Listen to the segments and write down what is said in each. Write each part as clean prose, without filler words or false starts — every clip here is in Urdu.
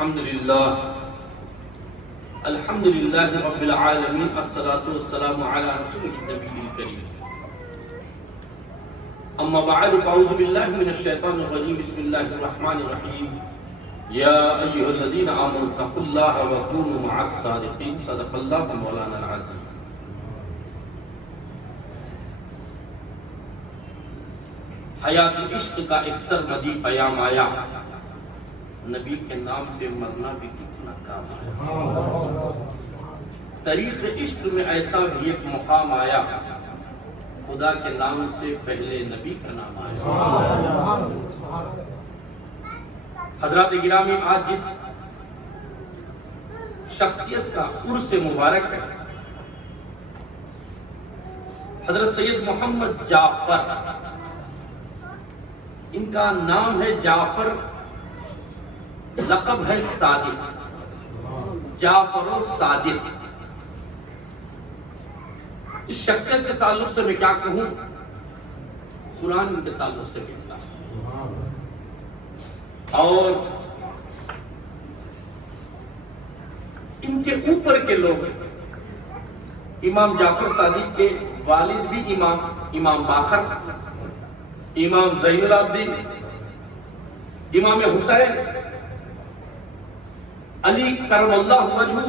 الحمد للہ رب العالمین الصلاة والسلام علی رسول النبی الکریم اما بعد فاعوذ باللہ من الشیطان الرجیم بسم اللہ الرحمن الرحیم یا ایہا الذین آمنوا اتقوا اللہ وکونوا مع الصادقین صدق اللہ مولانا العظیم۔ حیات عشق کا ایک سرمدی پیام آیا، نبی کے نام پہ مرنا بھی کتنا کام آیا۔ طریق عشق میں ایسا بھی ایک مقام آیا، خدا کے نام سے پہلے نبی کا نام آیا۔ حضرات گرامی، آج جس شخصیت کا عرس مبارک ہے، حضرت سید محمد جعفر، ان کا نام ہے جعفر، لقب ہے صادق، جعفر و صادق۔ اس شخصیت کے تعلق سے میں کیا کہوں، قرآن کے تعلق سے کہتا ہوں۔ اور ان کے اوپر کے لوگ امام جعفر صادق کے والد بھی امام باقر، امام زین العابدین، امام حسین، علی کرم اللہ وجہہ،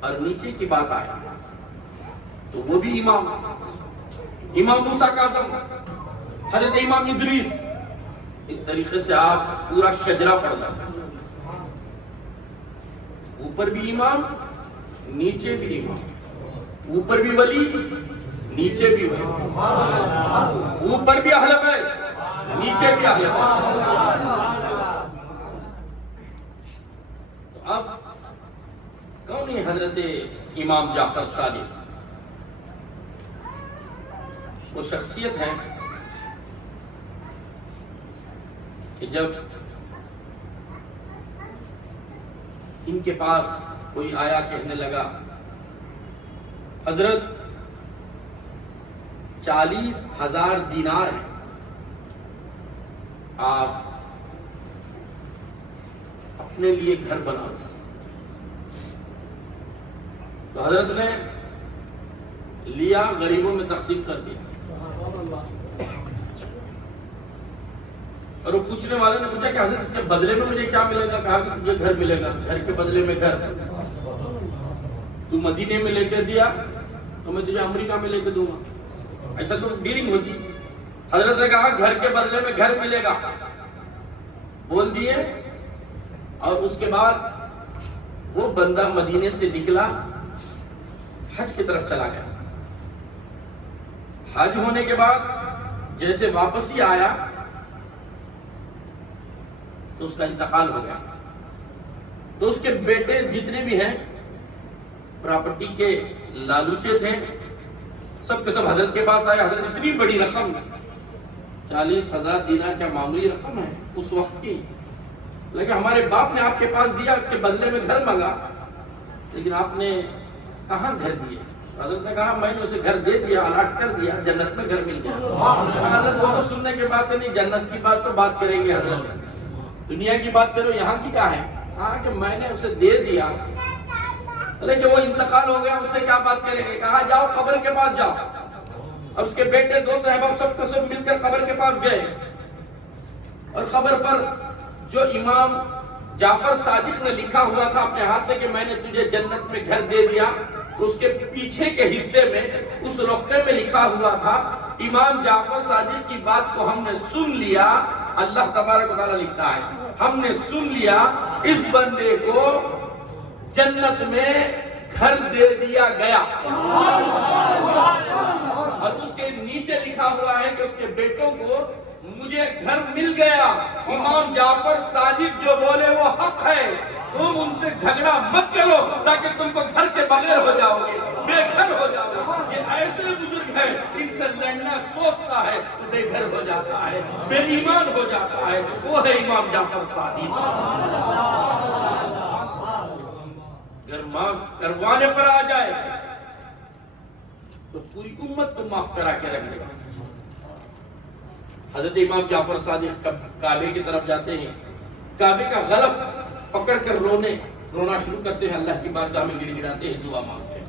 اور نیچے کی بات آئے تو وہ بھی امام موسیٰ کاظم، حضرت امام ادریس۔ اس طریقے سے آپ پورا شجرہ پڑھ لیں، اوپر بھی امام، نیچے بھی امام، اوپر بھی ولی، نیچے بھی ولی، اوپر بھی اہل بیت، نیچے بھی اہل بیت۔ تو اب کون ہے حضرت امام جعفر صادق؟ وہ شخصیت ہے کہ جب ان کے پاس کوئی آیا کہنے لگا، حضرت 40,000 دینار ہیں، آپ اپنے لیے گھر بنا دیں۔ تو حضرت نے لیا، غریبوں میں تقسیم کر دیا۔ اور وہ پوچھنے والے نے پوچھا کہ حضرت اس کے بدلے میں مجھے کیا ملے گا؟ کہا کہ تجھے گھر ملے گا، گھر کے بدلے میں گھر۔ تو مدینے میں لے کے دیا تو میں تجھے امریکہ میں لے کے دوں گا، ایسا تو ڈیلنگ ہوتی۔ حضرت نے کہا گھر کے بدلے میں گھر ملے گا، بول دیے۔ اور اس کے بعد وہ بندہ مدینے سے نکلا، حج کی طرف چلا گیا۔ حج ہونے کے بعد جیسے واپس ہی آیا تو اس کا انتقال ہو گیا۔ تو اس کے بیٹے جتنے بھی ہیں پراپرٹی کے لالوچے تھے، سب کے سب حضرت کے پاس آئے۔ حضرت اتنی بڑی رقم، 40,000 دینار کیا معمولی رقم ہے اس وقت کی، لیکن ہمارے باپ نے آپ کے پاس دیا، اس کے بدلے میں گھر مانگا، لیکن آپ نے کہاں گھر دیے؟ حضرت نے کہا میں نے اسے گھر دے دیا، الاٹ کر دیا، جنت میں گھر مل گیا۔ حضرت وہ سب سننے کے بات نہیں، جنت کی بات تو بات کریں گے حضرت، دنیا کی بات کرو، یہاں کی کیا ہے؟ کہا کہ میں نے اسے دے دیا، لیکن وہ انتقال ہو گیا، اس سے کیا بات کریں گے؟ کہا جاؤ قبر کے پاس جاؤ۔ اب اس کے بیٹے دو صحابہ سب کے سب مل کر قبر کے پاس گئے، اور قبر پر جو امام جعفر صادق نے لکھا ہوا تھا اپنے ہاتھ سے کہ میں نے تجھے جنت میں گھر دے دیا، تو اس کے پیچھے کے حصے میں اس رقعے میں لکھا ہوا تھا امام جعفر صادق کی بات کو ہم نے سن لیا۔ اللہ تبارک و تعالیٰ لکھتا ہے ہم نے سن لیا، اس بندے کو جنت میں گھر دے دیا گیا۔ اور اس کے نیچے لکھا ہوا ہے کہ اس کے بیٹوں کو مجھے گھر مل گیا۔ امام جعفر صادق جو بولے وہ حق ہے، تم ان سے جھگڑا مت کرو تاکہ تم کو گھر کے بغیر ہو جاؤ گے، بے گھر ہو جاؤ گے۔ یہ ایسے بزرگ ہیں، ان سے لڑنا سوچتا ہے بے گھر ہو جاتا ہے، بے ایمان ہو جاتا ہے۔ وہ ہے امام جعفر صادق۔ اگر معاف کروانے پر آ جائے تو پوری امت تو معاف کرا کے رکھ دے گا۔ حضرت امام جعفر صادق کعبے کی طرف جاتے ہیں، کعبے کا غلف پکڑ کر رونا شروع کرتے ہیں، اللہ کی بارگاہ میں گڑ گڑاتے ہیں، دعا مانگتے ہیں۔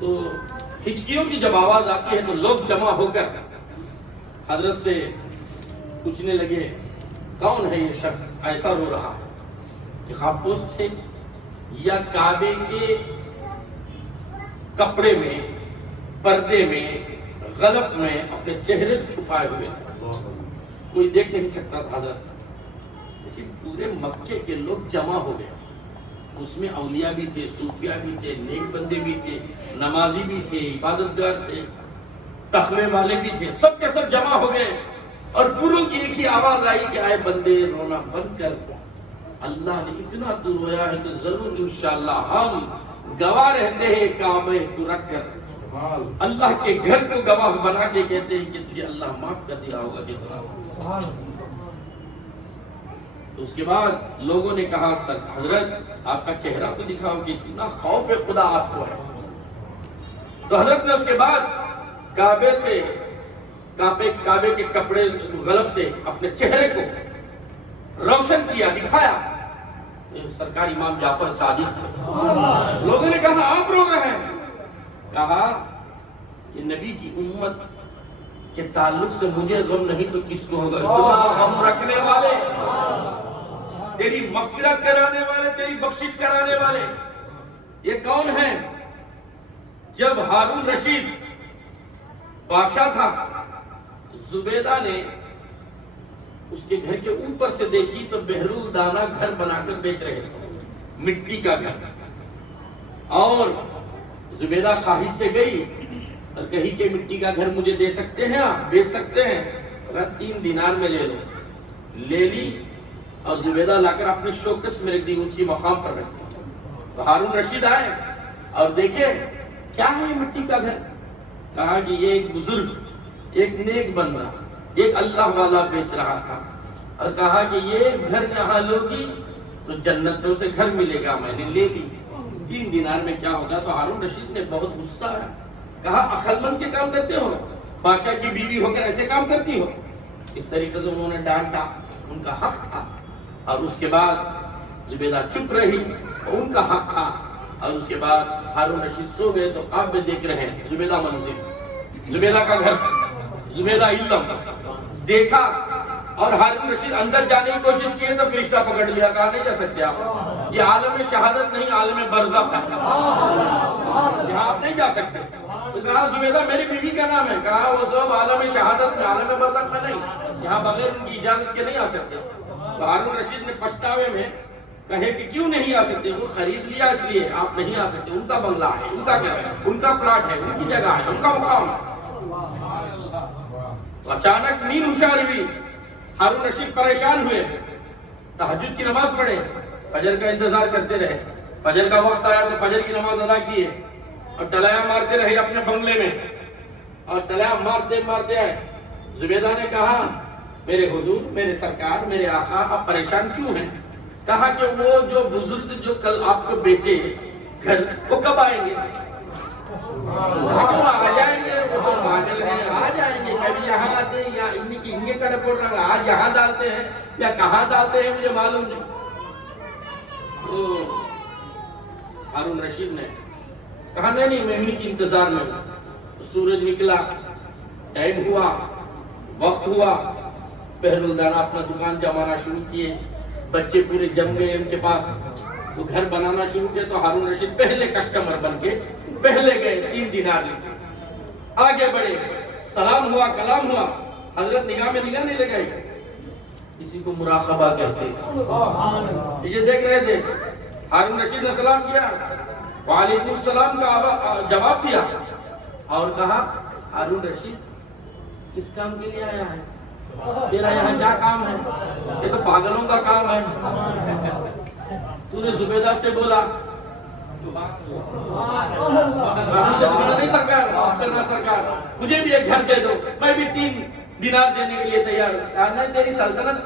تو ہچکیوں کی جب آواز آتی ہے تو لوگ جمع ہو کر حضرت سے پوچھنے لگے کون ہے یہ شخص ایسا رو رہا ہے؟ کہ خواب پوش تھے یا کعبے کے کپڑے میں، پردے میں، غلف میں اپنے چہرے چھپائے ہوئے تھے، کوئی دیکھ نہیں سکتا تھا حضرت، لیکن پورے مکے کے لوگ جمع ہو گئے، اس میں اولیاء بھی تھے، صوفیاء بھی تھے، نیک بندے بھی تھے، نمازی بھی تھے، عبادت گار تھے، تخوے والے بھی تھے، سب کے سب جمع ہو گئے اور پوروں کی ایک ہی آواز آئی کہ آئے بندے رونا بند کر، اللہ نے اتنا تو رویا ہے کہ ضرور انشاءاللہ ہم گواہ رہتے ہیں کعبے کو رکھ کر، اللہ کے گھر کو گواہ بنا کے کہتے ہیں کہ تجھے اللہ معاف کر دیا ہوگا جیسا۔ اس کے بعد لوگوں نے کہا حضرت آپ کا چہرہ تو دکھاؤ کہ اتنا خوف خدا آپ کو ہے۔ تو حضرت نے اس کے بعد کعبے کے کپڑے غلف سے اپنے چہرے کو روشن کیا، دکھایا، سرکار امام جعفر صادق تھے۔ لوگوں نے کہا آپ رو رہے ہیں، کہا کہ نبی کی امت کے تعلق سے مجھے غم نہیں تو کس کو ہوگا؟ ہم رکھنے والے، تیری مغفرت کرانے والے، تیری بخشش کرانے والے یہ کون ہیں؟ جب ہارون رشید بادشاہ تھا، زبیدہ نے اس کے گھر کے اوپر سے دیکھی تو بہرول دانا گھر بنا کر بیچ رہے تھے، مٹی کا گھر، اور زبیدہ خواہش سے گئی اور کہی کہ مٹی کا گھر مجھے دے سکتے ہیں، آپ بیچ سکتے ہیں؟ 3 دینار میں لے لو، لے لی اور زبیدہ لا کر اپنے شوکس میں رکھ دی، اونچی مقام پر رکھ دی۔ تو ہارون رشید آئے اور دیکھے کیا ہے مٹی کا گھر؟ کہا کہ یہ ایک بزرگ، ایک نیک بندہ، ایک اللہ والا بیچ رہا تھا، اور کہا کہ یہ گھر یہاں لوگی تو جنت میں اسے گھر ملے گا، میں نے لے لی، 3 دینار میں کیا ہوگا؟ تو ہارون رشید نے بہت غصہ ہے، کہا عقل مند کے کام کرتے ہو، بادشاہ کی بیوی ہو کر ایسے کام کرتی ہو؟ اس طریقے سے انہوں نے ڈانٹا، ان کا حق تھا، اور اس کے بعد زبیدہ چپ رہی، ان کا حق تھا، اور اس کے بعد ہارون رشید سو گئے تو خواب میں دیکھ رہے ہیں زبیدہ منزل، زبیدہ کا گھر، زبیدہ علم دیکھا، اور ہارون رشید اندر جانے کی کوشش کی تو فرشتہ پکڑ لیا، کہا نہیں جا سکتے آپ، یہ عالم شہادت نہیں، عالم برزخ ہے، یہاں آپ نہیں جا سکتے۔ تو کہا زبیدہ میری بیوی کا نام ہے، کہا وہ سب عالم شہادت میں، عالم برزخ میں نہیں، یہاں بغیر ان کی اجازت کے نہیں آ سکتے۔ تو ہارون رشید نے پچھتاوے میں کہے کہ کیوں نہیں آ سکتے؟ وہ خرید لیا اس لیے آپ نہیں آ سکتے، ان کا بنگلہ ہے، ان کا گھر ہے، ان کا فلیٹ ہے، ان کی جگہ ہے، ان کا مقام ہے۔ تو اچانک نیند ہوشیاری ہوئی، ہارون رشید پریشان ہوئے، تہجد کی نماز پڑھے، فجر کا انتظار کرتے رہے، فجر کا وقت آیا تو فجر کی نماز ادا کیے اور ڈلایا مارتے رہے اپنے بنگلے میں، اور ڈلایا مارتے مارتے آئے۔ زبیدہ نے کہا میرے حضور، میرے سرکار، میرے آقا، آپ پریشان کیوں ہیں؟ کہا کہ وہ جو بزرگ جو کل آپ کو بیچے گھر، وہ کب آئیں گے؟ آ جائیں گے، وہ پاگل ہیں، آ جائیں گے، کبھی یہاں آتے ہیں یا انگے کا رپورٹ رہا، آج یہاں ڈالتے ہیں یا کہاں ڈالتے ہیں مجھے معلوم نہیں۔ تو ہارون رشید نے کہا نہیں، میں انہی کی انتظار میں ہوں۔ سورج نکلا، ٹائم ہوا، وقت ہوا، بہرالدانا اپنا دکان جمانا شروع کیے، بچے پورے جم گئے ان کے پاس، وہ گھر بنانا شروع کیا۔ تو ہارون رشید پہلے کسٹمر بن کے پہلے گئے، 3 دینار لے کے آگے بڑھے، سلام ہوا، کلام ہوا، حضرت نگاہ میں نگاہ نہیں لگائی، اسی کو مراقبہ کہتے ہیں۔ یہ دیکھ رہے تھے، ہارون رشید نے سلام کیا، وعلیکم السلام کا جواب دیا، اور کہا ہارون رشید کس کام کے لیے آیا ہے؟ تیرا یہاں کیا کام ہے؟ یہ تو پاگلوں کا کام ہے۔ تو نے زبیدہ سے بولا نہیں سرکار، معاف کرنا سرکار، مجھے بھی ایک گھر دے دو، میں بھی 3 دینار دینے کے لیے تیار ہوں۔ نہیں، تیری سلطنت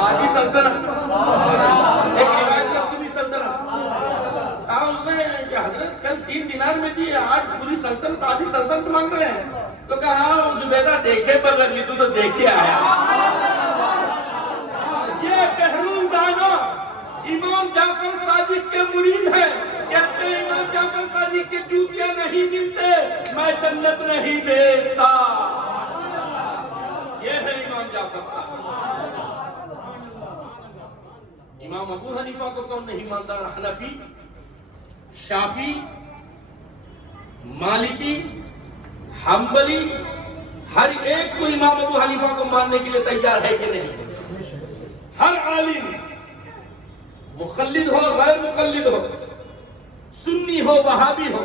آدھی سلطنت، ایک روایت میں پوری سلطنت۔ کہا اس نے کہ حضرت کل 3 دینار میں دی، آج پوری سلطنت، آدھی سلطنت مانگ رہے ہیں۔ تو کہا زبیدہ دیکھے بغیر نہیں، تو دیکھ کے آیا، جعفر صادق کے جوتیاں نہیں ملتے میں جنت نہیں بیچتا. یہ ہے امام جعفر صادق. امام ابو حنیفہ کو کون نہیں مانتا؟ اور حنفی، شافعی، مالکی، حنبلی، ہر ایک کو امام ابو حنیفہ کو ماننے کے لیے تیار ہے کہ نہیں؟ ہر عالم، مخلد ہو غیر مخلد ہو، سنی ہو وہابی ہو،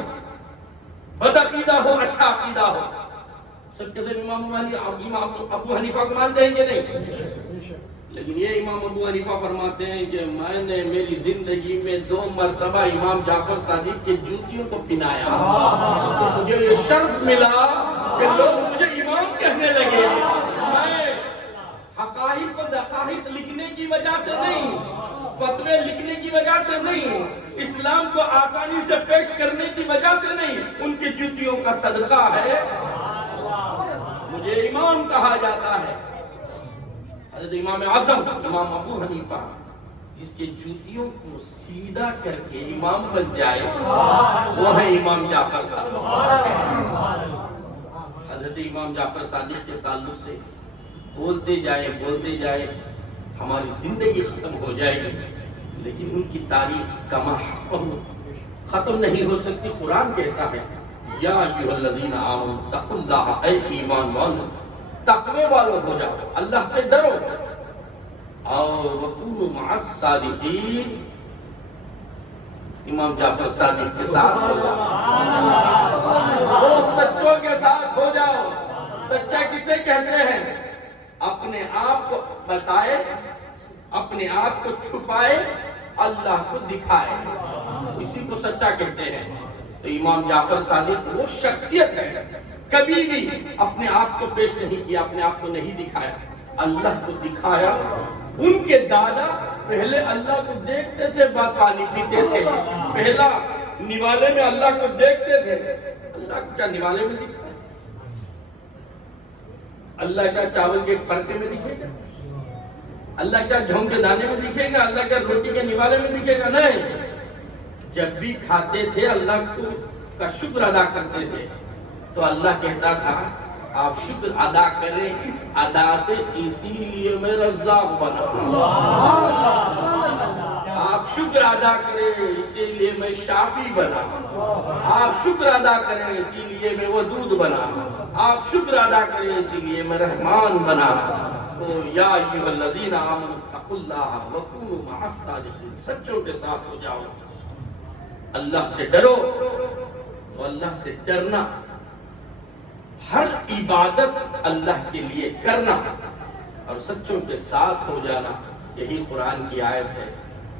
بدعقیدہ ہو اچھا عقیدہ ہو، سب کے سب امام ابو حنیفہ کو مانتے ہیں کہ نہیں؟ لیکن یہ امام ابو حنیفہ فرماتے ہیں کہ میں نے میری زندگی میں 2 مرتبہ امام جعفر صادق کے جوتیوں کو پہنایا تو مجھے یہ شرف ملا کہ لوگ مجھے امام کہنے لگے. میں حقائق و دقائق لکھنے کی وجہ سے نہیں، فتوے لکھنے کی وجہ سے نہیں، اسلام کو آسانی سے پیش کرنے کی وجہ سے نہیں، ان کی جوتیوں کا صدقہ ہے مجھے امام کہا جاتا ہے. حضرت امام اعظم امام ابو حنیفہ جس کے جوتیوں کو سیدھا کر کے امام بن جائے وہ ہے امام جعفر صادق. حضرت امام جعفر صادق کے تعلق سے بولتے جائے ہماری زندگی ختم ہو جائے گی، لیکن ان کی تعریف کما ختم نہیں ہو سکتی. قرآن کہتا ہے یا ایھا الذین آمنوا اتقوا اللہ، اے ایمان والو تقوی والو ہو جاؤ، اللہ سے ڈرو، اور وکونوا مع الصادقین، امام جعفر صادق کے ساتھ ہو جاؤ، وہ سچوں کے ساتھ ہو جاؤ. سچا کسے کہتے ہیں؟ اپنے آپ کو بتائے، اپنے آپ کو چھپائے، اللہ کو دکھائے، اسی کو سچا کہتے ہیں. تو امام جعفر صادق وہ شخصیت ہے کبھی بھی اپنے آپ کو پیش نہیں کیا، اپنے آپ کو نہیں دکھایا، اللہ کو دکھایا. ان کے دادا پہلے اللہ کو دیکھتے تھے، بعد پانی پیتے تھے. پہلا نوالے میں اللہ کو دیکھتے تھے. اللہ کو کیا نوالے میں دکھتا ہے؟ اللہ کیا چاول کے پرکے میں دکھے گا؟ اللہ کیا گیہوں کے دانے میں دکھے گا؟ اللہ کیا روٹی کے نوالے میں دکھے گا؟ نہیں. جب بھی کھاتے تھے اللہ کا شکر ادا کرتے تھے تو اللہ کہتا تھا آپ شکر ادا کریں اس ادا سے، اسی لیے میں رزاق بنا. آپ شکر ادا کریں اسی لیے میں شافی بنا. آپ شکر ادا کریں اسی لیے میں ودود بنا. آپ شکر ادا کریں اسی لیے میں رحمان بنا. تو یا ایھا الذین آمنوا اتقوا اللہ وکونوا مع الصادقین، سچوں کے ساتھ ہو جاؤ، اللہ سے ڈرو. تو اللہ سے ڈرنا، ہر عبادت اللہ کے لیے کرنا اور سچوں کے ساتھ ہو جانا، یہی قرآن کی آیت ہے.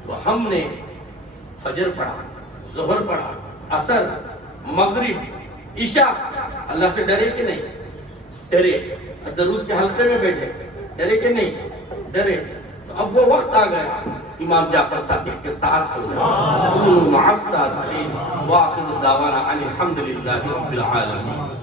تو ہم نے فجر پڑھا، ظہر پڑھا، عصر، مغرب، عشاء، اللہ سے ڈرے کہ نہیں؟ ڈرے. درود کے حلقے میں بیٹھے، ڈرے کہ نہیں؟ ڈرے. تو اب وہ وقت آ گیا امام جعفر صادق کے ساتھ ہو جائے. مع الصادقین. وآخر دعوانا ان الحمد للہ رب العالمین.